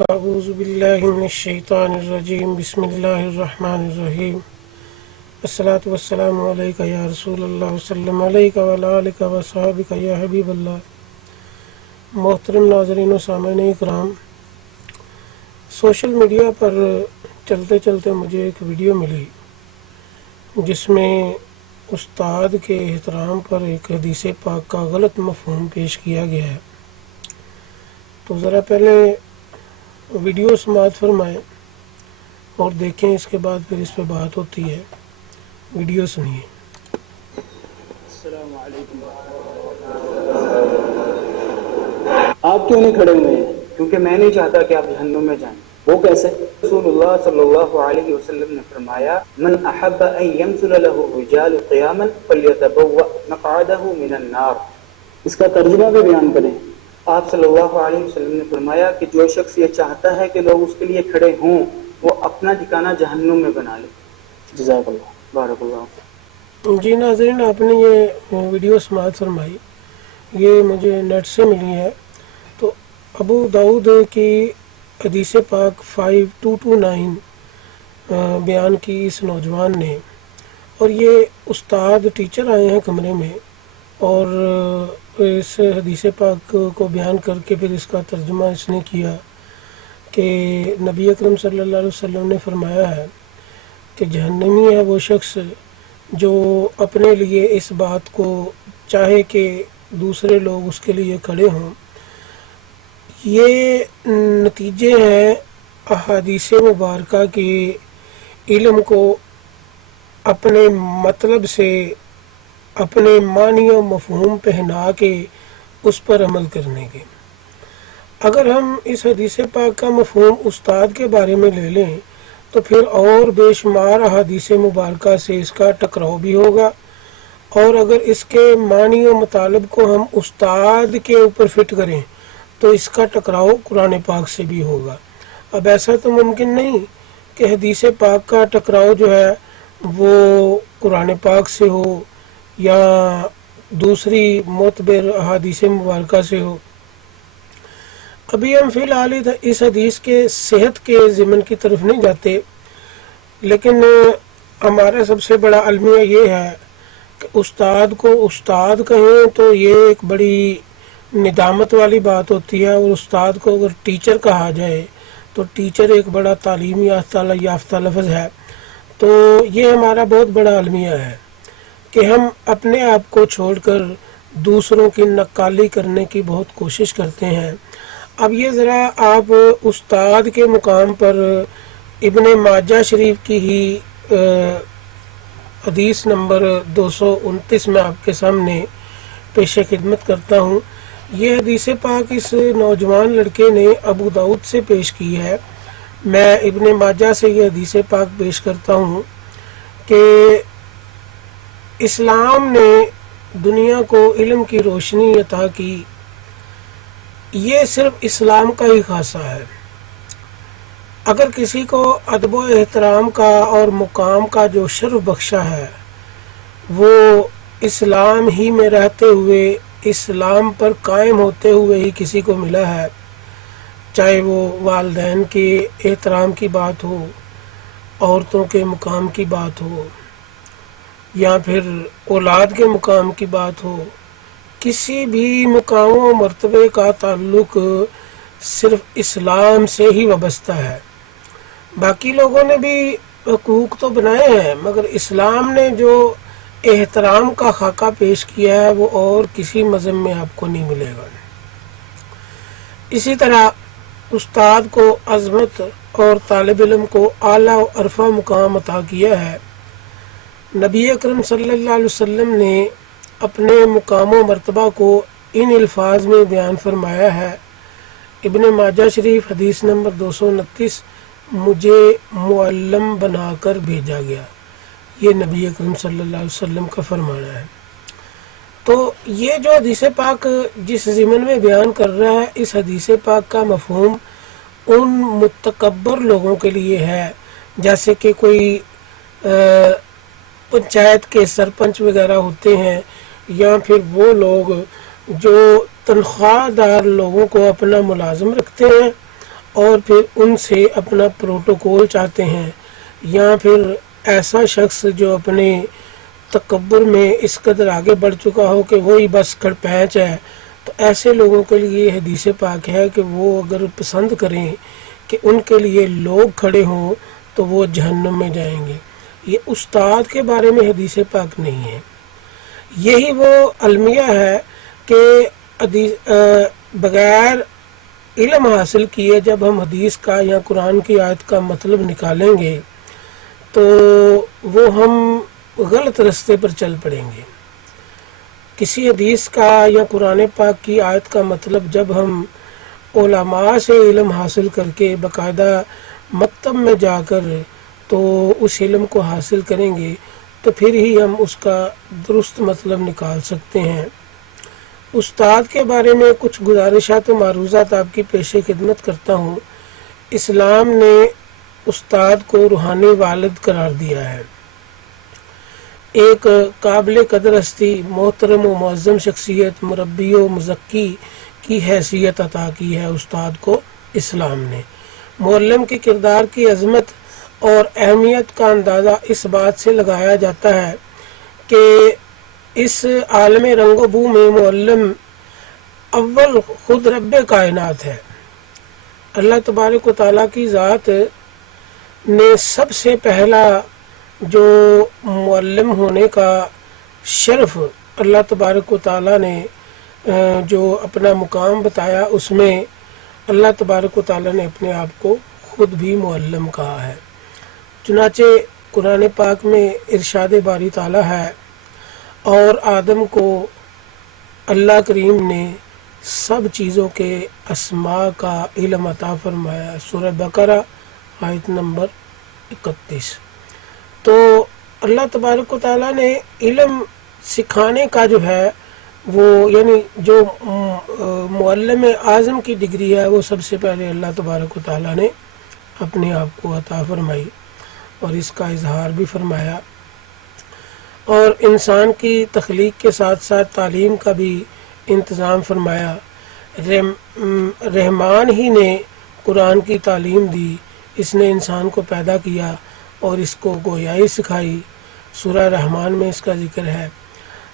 اعوذ باللہ من الشیطان الرجیم بسم اللہ الرحمن الرحیم الصلاۃ والسلام علیکہ یا رسول اللہ وسلم علیکہ وعلی آلکہ وصحبہ یا حبیب اللہ۔ محترم ناظرین و سامعین اکرام، سوشل میڈیا پر چلتے چلتے مجھے ایک ویڈیو ملی جس میں استاد کے احترام پر ایک حدیث پاک کا غلط مفہوم پیش کیا گیا ہے۔ تو ذرا پہلے ویڈیو سماعت فرمائیں اور دیکھیں، اس کے بعد پھر اس پہ بات ہوتی ہے۔ ویڈیو سنیے۔ السلام علیکم۔ آپ کیوں نہیں کھڑے ہوئے ہیں؟ کیونکہ میں نہیں چاہتا کہ آپ جہنم میں جائیں۔ وہ کیسے؟ رسول اللہ صلی اللہ علیہ وسلم نے فرمایا، من احب ان يمثل له الرجال قیاما فلیتبوأ مقعدہ من النار۔ اس کا ترجمہ بھی بیان کریں۔ آپ صلی اللہ علیہ وسلم نے فرمایا کہ جو شخص یہ چاہتا ہے کہ لوگ اس کے لیے کھڑے ہوں، وہ اپنا ٹھکانہ جہنم میں بنا لے۔ جزاک اللہ، بارک اللہ۔ جی ناظرین، آپ نے یہ ویڈیو سماعت فرمائی، یہ مجھے نیٹ سے ملی ہے۔ تو ابو داؤد کی حدیث پاک 5229 بیان کی اس نوجوان نے، اور یہ استاد ٹیچر آئے ہیں کمرے میں، اور اس حدیث پاک کو بیان کر کے پھر اس کا ترجمہ اس نے کیا کہ نبی اکرم صلی اللہ علیہ وسلم نے فرمایا ہے کہ جہنمی ہے وہ شخص جو اپنے لیے اس بات کو چاہے کہ دوسرے لوگ اس کے لیے کھڑے ہوں۔ یہ نتیجے ہیں احادیث مبارکہ کے علم کو اپنے مطلب سے، اپنے معنی و مفہوم پہنا کے اس پر عمل کرنے کے۔ اگر ہم اس حدیث پاک کا مفہوم استاد کے بارے میں لے لیں تو پھر اور بے شمار احادیث مبارکہ سے اس کا ٹکراؤ بھی ہوگا، اور اگر اس کے معنی و مطالب کو ہم استاد کے اوپر فٹ کریں تو اس کا ٹکراؤ قرآن پاک سے بھی ہوگا۔ اب ایسا تو ممکن نہیں کہ حدیث پاک کا ٹکراؤ جو ہے وہ قرآن پاک سے ہو یا دوسری معتبر احادیث مبارکہ سے ہو۔ ابھی ہم فی الحال اس حدیث کے صحت کے ضمن کی طرف نہیں جاتے، لیکن ہمارا سب سے بڑا المیہ یہ ہے کہ استاد کو استاد کہیں تو یہ ایک بڑی ندامت والی بات ہوتی ہے، اور استاد کو اگر ٹیچر کہا جائے تو ٹیچر ایک بڑا تعلیم یافتہ لفظ ہے۔ تو یہ ہمارا بہت بڑا المیہ ہے کہ ہم اپنے آپ کو چھوڑ کر دوسروں کی نقالی کرنے کی بہت کوشش کرتے ہیں۔ اب یہ ذرا آپ استاد کے مقام پر ابن ماجہ شریف کی ہی حدیث نمبر 229 میں آپ کے سامنے پیش خدمت کرتا ہوں۔ یہ حدیث پاک اس نوجوان لڑکے نے ابو داؤد سے پیش کی ہے۔ میں ابن ماجہ سے یہ حدیث پاک پیش کرتا ہوں کہ اسلام نے دنیا کو علم کی روشنی عطا کی۔ یہ صرف اسلام کا ہی خاصہ ہے۔ اگر کسی کو ادب و احترام کا اور مقام کا جو شرف بخشا ہے وہ اسلام ہی میں رہتے ہوئے، اسلام پر قائم ہوتے ہوئے ہی کسی کو ملا ہے، چاہے وہ والدین کے احترام کی بات ہو، عورتوں کے مقام کی بات ہو، یا پھر اولاد کے مقام کی بات ہو، کسی بھی مقام و مرتبے کا تعلق صرف اسلام سے ہی وابستہ ہے۔ باقی لوگوں نے بھی حقوق تو بنائے ہیں، مگر اسلام نے جو احترام کا خاکہ پیش کیا ہے وہ اور کسی مذہب میں آپ کو نہیں ملے گا۔ اسی طرح استاد کو عظمت اور طالب علم کو اعلیٰ و عرفہ مقام عطا کیا ہے۔ نبی اکرم صلی اللہ علیہ وسلم نے اپنے مقام و مرتبہ کو ان الفاظ میں بیان فرمایا ہے۔ ابن ماجہ شریف حدیث نمبر 229، مجھے معلم بنا کر بھیجا گیا۔ یہ نبی اکرم صلی اللہ علیہ وسلم کا فرمانا ہے۔ تو یہ جو حدیث پاک جس ضمن میں بیان کر رہا ہے، اس حدیث پاک کا مفہوم ان متکبر لوگوں کے لیے ہے، جیسے کہ کوئی پنچایت کے سرپنچ وغیرہ ہوتے ہیں، یا پھر وہ لوگ جو تنخواہ دار لوگوں کو اپنا ملازم رکھتے ہیں اور پھر ان سے اپنا پروٹوکول چاہتے ہیں، یا پھر ایسا شخص جو اپنے تکبر میں اس قدر آگے بڑھ چکا ہو کہ وہی بس کھڑ پینچ ہے، تو ایسے لوگوں کے لیے حدیث پاک ہے کہ وہ اگر پسند کریں کہ ان کے لیے لوگ کھڑے ہوں تو وہ جہنم میں جائیں گے۔ یہ استاد کے بارے میں حدیث پاک نہیں ہے، یہی وہ المیہ ہے کہ بغیر علم حاصل کیے جب ہم حدیث کا یا قرآن کی آیت کا مطلب نکالیں گے تو وہ ہم غلط رستے پر چل پڑیں گے۔ کسی حدیث کا یا قرآن پاک کی آیت کا مطلب جب ہم علماء سے علم حاصل کر کے باقاعدہ مکتب میں جا کر تو اس علم کو حاصل کریں گے تو پھر ہی ہم اس کا درست مطلب نکال سکتے ہیں۔ استاد کے بارے میں کچھ گزارشات و معروضات آپ کی پیش خدمت کرتا ہوں۔ اسلام نے استاد کو روحانی والد قرار دیا ہے۔ ایک قابل قدر ہستی، محترم و معظم شخصیت، مربی و مزکی کی حیثیت عطا کی ہے استاد کو اسلام نے۔ معلم کے کردار کی عظمت اور اہمیت کا اندازہ اس بات سے لگایا جاتا ہے کہ اس عالم رنگ و بو میں معلم اول خود رب کائنات ہے۔ اللہ تبارک و تعالیٰ کی ذات نے سب سے پہلا جو معلم ہونے کا شرف اللہ تبارک و تعالیٰ نے جو اپنا مقام بتایا، اس میں اللہ تبارک و تعالیٰ نے اپنے آپ کو خود بھی معلم کہا ہے۔ چنانچہ قرآن پاک میں ارشاد باری تعالیٰ ہے، اور آدم کو اللہ کریم نے سب چیزوں کے اسماء کا علم عطا فرمایا، سورہ بقرہ آیت نمبر 31۔ تو اللہ تبارک و تعالیٰ نے علم سکھانے کا جو ہے وہ یعنی جو معلم اعظم کی ڈگری ہے وہ سب سے پہلے اللہ تبارک و تعالیٰ نے اپنے آپ کو عطا فرمائی اور اس کا اظہار بھی فرمایا، اور انسان کی تخلیق کے ساتھ ساتھ تعلیم کا بھی انتظام فرمایا۔ رحمان ہی نے قرآن کی تعلیم دی، اس نے انسان کو پیدا کیا اور اس کو گویائی سکھائی، سورہ رحمان میں اس کا ذکر ہے۔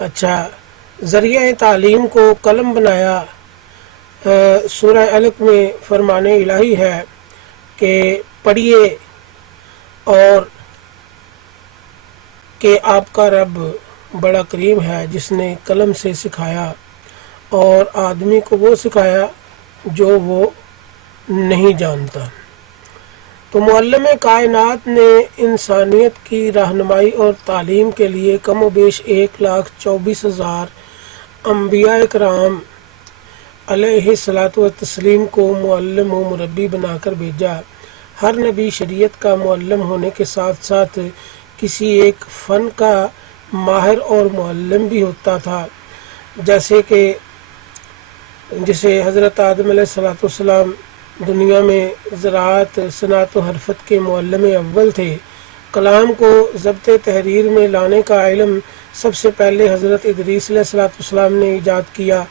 اچھا، ذریعہ تعلیم کو قلم بنایا، سورہ علق میں فرمان الہی ہے کہ پڑھیے اور کہ آپ کا رب بڑا کریم ہے جس نے قلم سے سکھایا اور آدمی کو وہ سکھایا جو وہ نہیں جانتا۔ تو معلم کائنات نے انسانیت کی رہنمائی اور تعلیم کے لیے کم و بیش 1,24,000 انبیاء کرام علیہ الصلاۃ والتسلیم کو معلم و مربی بنا کر بھیجا۔ ہر نبی شریعت کا معلم ہونے کے ساتھ ساتھ کسی ایک فن کا ماہر اور معلم بھی ہوتا تھا، جیسے کہ جسے حضرت آدم علیہ السلام دنیا میں زراعت، صنعت و حرفت کے معلم اول تھے۔ کلام کو ضبط تحریر میں لانے کا علم سب سے پہلے حضرت ادریس علیہ السلام نے ایجاد کیا۔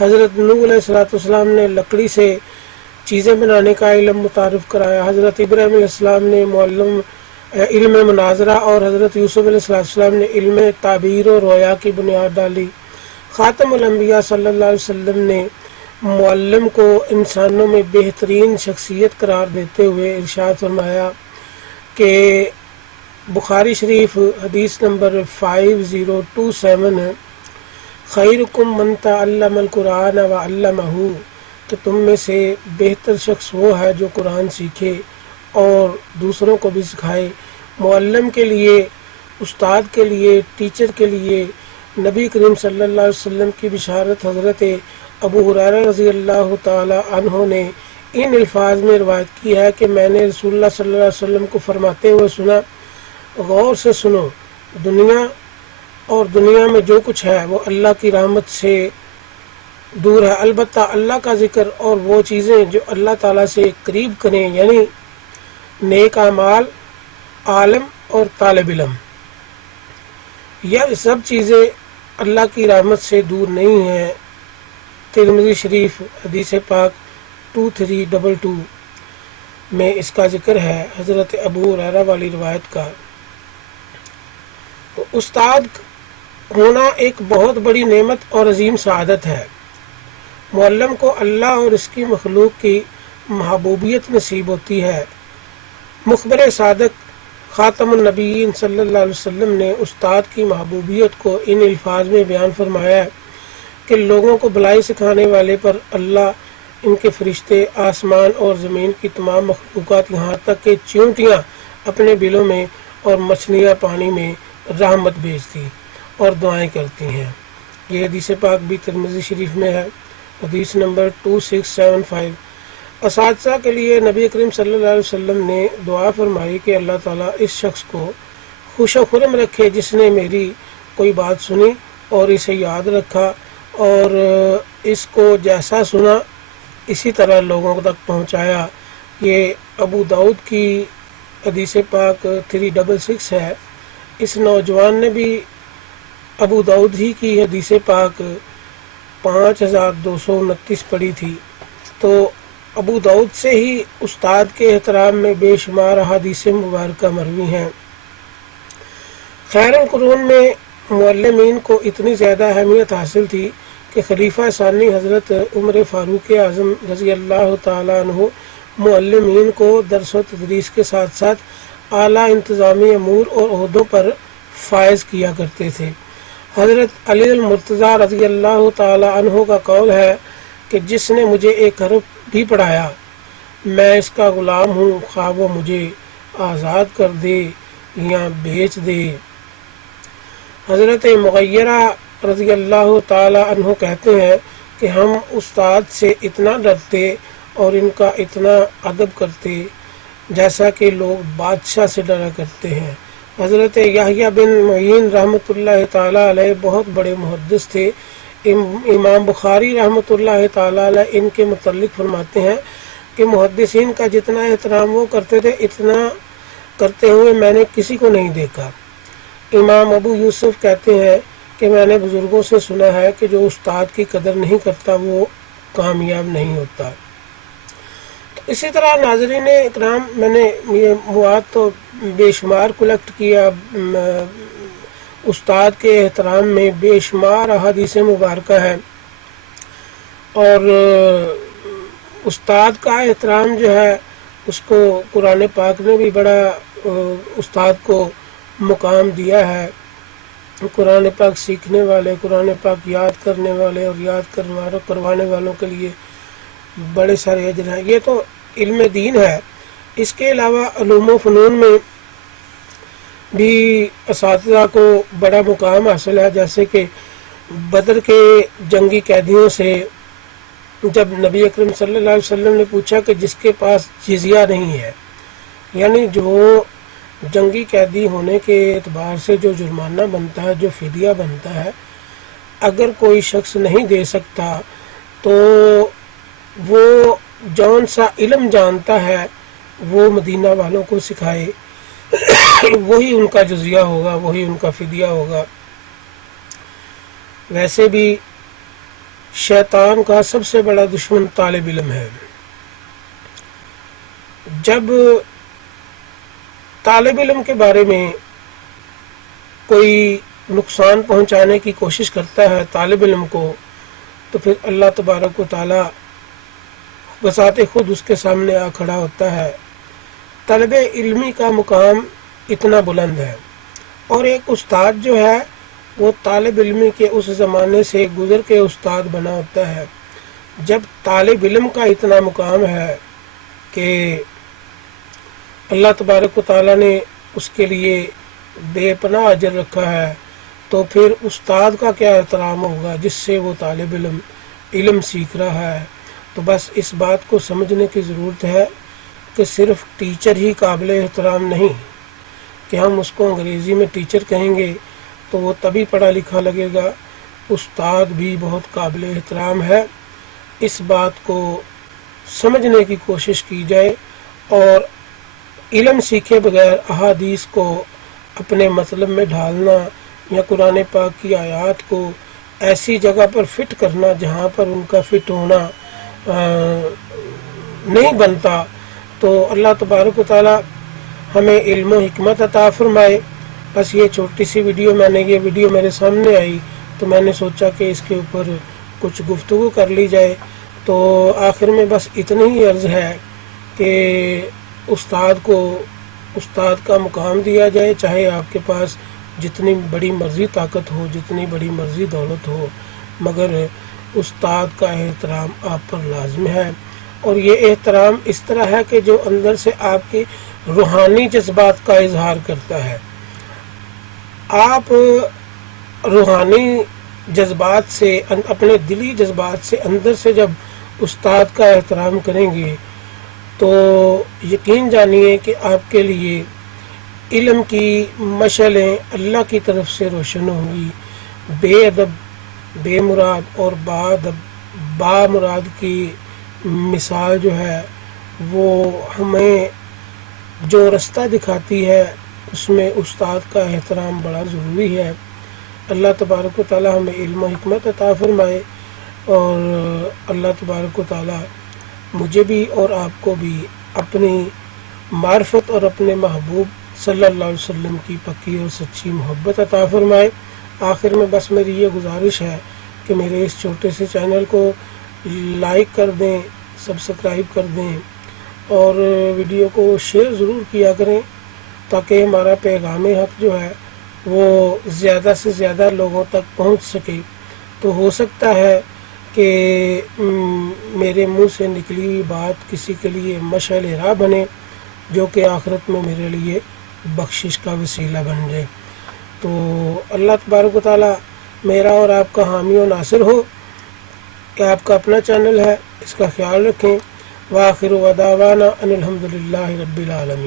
حضرت نوح علیہ السلام نے لکڑی سے چیزیں بنانے کا علم متعارف کرایا۔ حضرت ابراہیم علیہ السلام نے علم مناظرہ اور حضرت یوسف علیہ السلام نے علم تعبیر و رویا کی بنیاد ڈالی۔ خاتم الانبیاء صلی اللہ علیہ وسلم نے معلم کو انسانوں میں بہترین شخصیت قرار دیتے ہوئے ارشاد فرمایا کہ بخاری شریف حدیث نمبر 5027، خیرکم من تعلم القرآن وعلمہ، کہ تم میں سے بہتر شخص وہ ہے جو قرآن سیکھے اور دوسروں کو بھی سکھائے۔ معلم کے لیے، استاد کے لیے، ٹیچر کے لیے نبی کریم صلی اللہ علیہ وسلم کی بشارت حضرت ابو ہریرہ رضی اللہ تعالی عنہ نے ان الفاظ میں روایت کی ہے کہ میں نے رسول اللہ صلی اللہ علیہ وسلم کو فرماتے ہوئے سنا، غور سے سنو، دنیا میں جو کچھ ہے وہ اللہ کی رحمت سے دور ہے، البتہ اللہ کا ذکر اور وہ چیزیں جو اللہ تعالیٰ سے قریب کریں، یعنی نیک اعمال، عالم اور طالب علم، یہ سب چیزیں اللہ کی رحمت سے دور نہیں ہیں۔ ترمذی شریف حدیث پاک 2322۔ میں اس کا ذکر ہے، حضرت ابو ہریرہ والی روایت کا۔ تو استاد ہونا ایک بہت بڑی نعمت اور عظیم سعادت ہے۔ معلم کو اللہ اور اس کی مخلوق کی محبوبیت نصیب ہوتی ہے۔ مخبر صادق خاتم النبیین صلی اللہ علیہ وسلم نے استاد کی محبوبیت کو ان الفاظ میں بیان فرمایا ہے کہ لوگوں کو بھلائی سکھانے والے پر اللہ، ان کے فرشتے، آسمان اور زمین کی تمام مخلوقات، یہاں تک کہ چیونٹیاں اپنے بلوں میں اور مچھلیاں پانی میں رحمت بھیجتی اور دعائیں کرتی ہیں۔ یہ حدیث پاک بھی ترمذی شریف میں ہے، حدیث نمبر 2675۔ اساتذہ کے لیے نبی کریم صلی اللہ علیہ وسلم نے دعا فرمائی کہ اللہ تعالیٰ اس شخص کو خوش و خرم رکھے جس نے میری کوئی بات سنی اور اسے یاد رکھا اور اس کو جیسا سنا اسی طرح لوگوں تک پہنچایا۔ یہ ابو داؤد کی حدیث پاک 366 ہے۔ اس نوجوان نے بھی ابو داؤد ہی کی حدیث پاک 5229 پڑھی تھی۔ تو ابو داؤد سے ہی استاد کے احترام میں بے شمار احادیث مبارکہ مروی ہیں۔ خیر القرون میں معلمین کو اتنی زیادہ اہمیت حاصل تھی کہ خلیفہ ثانی حضرت عمر فاروق اعظم رضی اللہ تعالیٰ عنہ معلمین کو درس و تدریس کے ساتھ ساتھ اعلیٰ انتظامی امور اور عہدوں پر فائز کیا کرتے تھے۔ حضرت علی المرتضیٰ رضی اللہ تعالیٰ عنہ کا قول ہے کہ جس نے مجھے ایک حرف بھی پڑھایا میں اس کا غلام ہوں، خواہ وہ مجھے آزاد کر دے یا بیچ دے۔ حضرت مغیرہ رضی اللہ تعالیٰ عنہ کہتے ہیں کہ ہم استاد سے اتنا ڈرتے اور ان کا اتنا ادب کرتے جیسا کہ لوگ بادشاہ سے ڈرا کرتے ہیں۔ حضرت یحییٰ بن معین رحمۃ اللہ تعالیٰ علیہ بہت بڑے محدث تھے۔ امام بخاری رحمۃ اللہ تعالیٰ علیہ ان کے متعلق فرماتے ہیں کہ محدثین کا جتنا احترام وہ کرتے تھے اتنا کرتے ہوئے میں نے کسی کو نہیں دیکھا۔ امام ابو یوسف کہتے ہیں کہ میں نے بزرگوں سے سنا ہے کہ جو استاد کی قدر نہیں کرتا وہ کامیاب نہیں ہوتا۔ تو اسی طرح ناظرین اکرام، میں نے یہ مواد تو بے شمار کلیکٹ کیا، استاد کے احترام میں بے شمار احادیث مبارکہ ہے، اور استاد کا احترام جو ہے اس کو قرآن پاک نے بھی بڑا استاد کو مقام دیا ہے۔ قرآن پاک سیکھنے والے، قرآن پاک یاد کرنے والے اور یاد کروانے والوں کے لیے بڑے سارے اجر ہیں۔ یہ تو علم دین ہے۔ اس کے علاوہ علوم و فنون میں بھی اساتذہ کو بڑا مقام حاصل ہے، جیسے کہ بدر کے جنگی قیدیوں سے جب نبی اکرم صلی اللہ علیہ وسلم نے پوچھا کہ جس کے پاس جزیہ نہیں ہے، یعنی جو جنگی قیدی ہونے کے اعتبار سے جو جرمانہ بنتا ہے، جو فدیہ بنتا ہے، اگر کوئی شخص نہیں دے سکتا تو وہ جون سا علم جانتا ہے وہ مدینہ والوں کو سکھائے، وہی ان کا جزیہ ہوگا، وہی ان کا فدیہ ہوگا۔ ویسے بھی شیطان کا سب سے بڑا دشمن طالب علم ہے۔ جب طالب علم کے بارے میں کوئی نقصان پہنچانے کی کوشش کرتا ہے طالب علم کو، تو پھر اللہ تبارک و تعالی بذات خود اس کے سامنے آ کھڑا ہوتا ہے۔ طلب علمی کا مقام اتنا بلند ہے، اور ایک استاد جو ہے وہ طالب علمی کے اس زمانے سے گزر کے استاد بنا ہوتا ہے۔ جب طالب علم کا اتنا مقام ہے کہ اللہ تبارک و تعالیٰ نے اس کے لیے بے پناہ اجر رکھا ہے، تو پھر استاد کا کیا احترام ہوگا جس سے وہ طالب علم سیکھ رہا ہے۔ تو بس اس بات کو سمجھنے کی ضرورت ہے کہ صرف ٹیچر ہی قابل احترام نہیں، کہ ہم اس کو انگریزی میں ٹیچر کہیں گے تو وہ تبھی پڑھا لکھا لگے گا۔ استاد بھی بہت قابل احترام ہے۔ اس بات کو سمجھنے کی کوشش کی جائے، اور علم سیکھے بغیر احادیث کو اپنے مطلب میں ڈھالنا یا قرآن پاک کی آیات کو ایسی جگہ پر فٹ کرنا جہاں پر ان کا فٹ ہونا نہیں بنتا، تو اللہ تبارک و تعالی ہمیں علم و حکمت عطا فرمائے۔ بس یہ چھوٹی سی ویڈیو یہ ویڈیو میرے سامنے آئی تو میں نے سوچا کہ اس کے اوپر کچھ گفتگو کر لی جائے۔ تو آخر میں بس اتنی ہی عرض ہے کہ استاد کا مقام دیا جائے، چاہے آپ کے پاس جتنی بڑی مرضی طاقت ہو، جتنی بڑی مرضی دولت ہو، مگر استاد کا احترام آپ پر لازم ہے۔ اور یہ احترام اس طرح ہے کہ جو اندر سے آپ کے روحانی جذبات کا اظہار کرتا ہے۔ آپ روحانی جذبات سے، اپنے دلی جذبات سے، اندر سے جب استاد کا احترام کریں گے تو یقین جانیے کہ آپ کے لیے علم کی مشعلیں اللہ کی طرف سے روشن ہوں گی۔ بے ادب، بے مراد اور با مراد کی مثال جو ہے وہ ہمیں جو رستہ دکھاتی ہے، اس میں استاد کا احترام بڑا ضروری ہے۔ اللہ تبارک و تعالی ہمیں علم و حکمت عطا فرمائے، اور اللہ تبارک و تعالی مجھے بھی اور آپ کو بھی اپنی معرفت اور اپنے محبوب صلی اللہ علیہ وسلم کی پکی اور سچی محبت عطا فرمائے۔ آخر میں بس میری یہ گزارش ہے کہ میرے اس چھوٹے سے چینل کو لائک کر دیں، سبسکرائب کر دیں، اور ویڈیو کو شیئر ضرور کیا کریں تاکہ ہمارا پیغام حق جو ہے وہ زیادہ سے زیادہ لوگوں تک پہنچ سکے۔ تو ہو سکتا ہے کہ میرے منہ سے نکلی ہوئی بات کسی کے لیے مشعل راہ بنے، جو کہ آخرت میں میرے لیے بخشش کا وسیلہ بن جائے۔ تو اللہ تبارک و تعالی میرا اور آپ کا حامی و ناصر ہو۔ کہ آپ کا اپنا چینل ہے، اس کا خیال رکھیں۔ وآخر دعوانا ان الحمد للہ رب العالمین۔